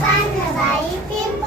穿着白衣服。